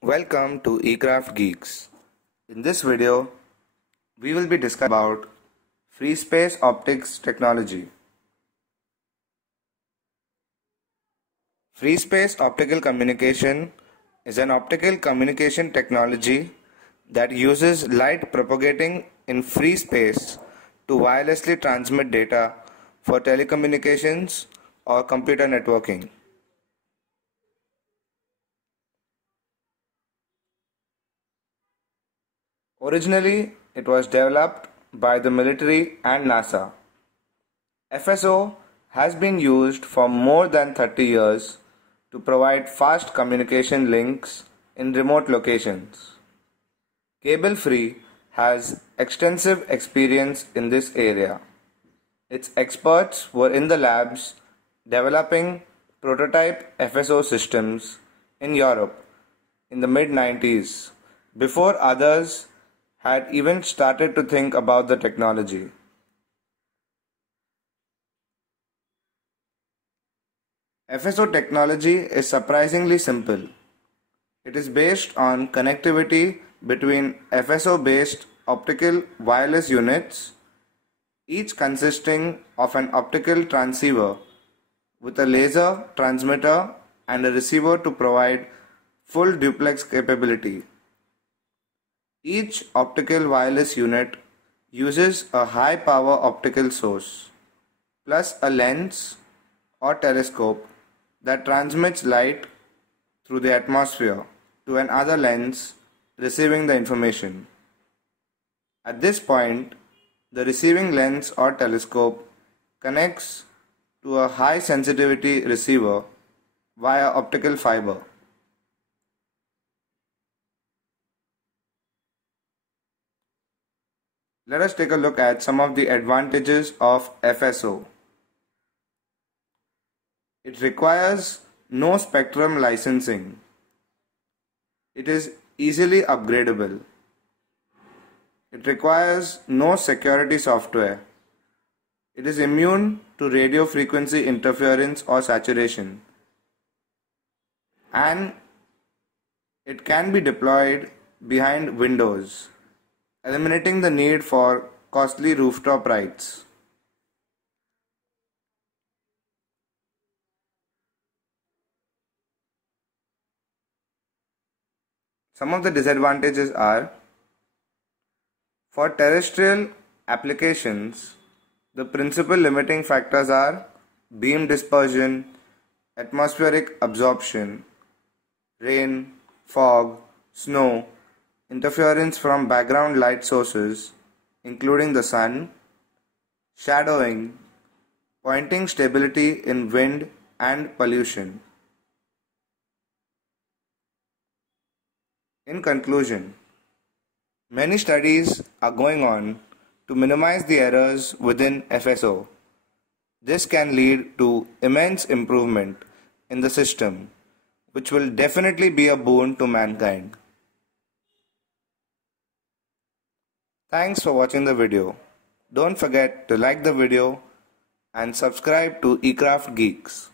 Welcome to eCraft Geeks. In this video, we will be discussing about free space optics technology. Free space optical communication is an optical communication technology that uses light propagating in free space to wirelessly transmit data for telecommunications or computer networking. Originally, it was developed by the military and NASA. FSO has been used for more than 30 years to provide fast communication links in remote locations. Cable Free has extensive experience in this area. Its experts were in the labs developing prototype FSO systems in Europe in the mid-90s before others had even started to think about the technology. FSO technology is surprisingly simple. It is based on connectivity between FSO-based optical wireless units, each consisting of an optical transceiver with a laser transmitter and a receiver to provide full duplex capability. Each optical wireless unit uses a high power optical source plus a lens or telescope that transmits light through the atmosphere to another lens receiving the information. At this point, the receiving lens or telescope connects to a high sensitivity receiver via optical fiber. Let us take a look at some of the advantages of FSO. It requires no spectrum licensing. It is easily upgradable. It requires no security software. It is immune to radio frequency interference or saturation. And it can be deployed behind windows, eliminating the need for costly rooftop rides. Some of the disadvantages are: for terrestrial applications, the principal limiting factors are beam dispersion, atmospheric absorption, rain, fog, snow, interference from background light sources, including the sun, shadowing, pointing stability in wind and pollution. In conclusion, many studies are going on to minimize the errors within FSO. This can lead to immense improvement in the system, which will definitely be a boon to mankind. Thanks for watching the video. Don't forget to like the video and subscribe to eCraft Geeks.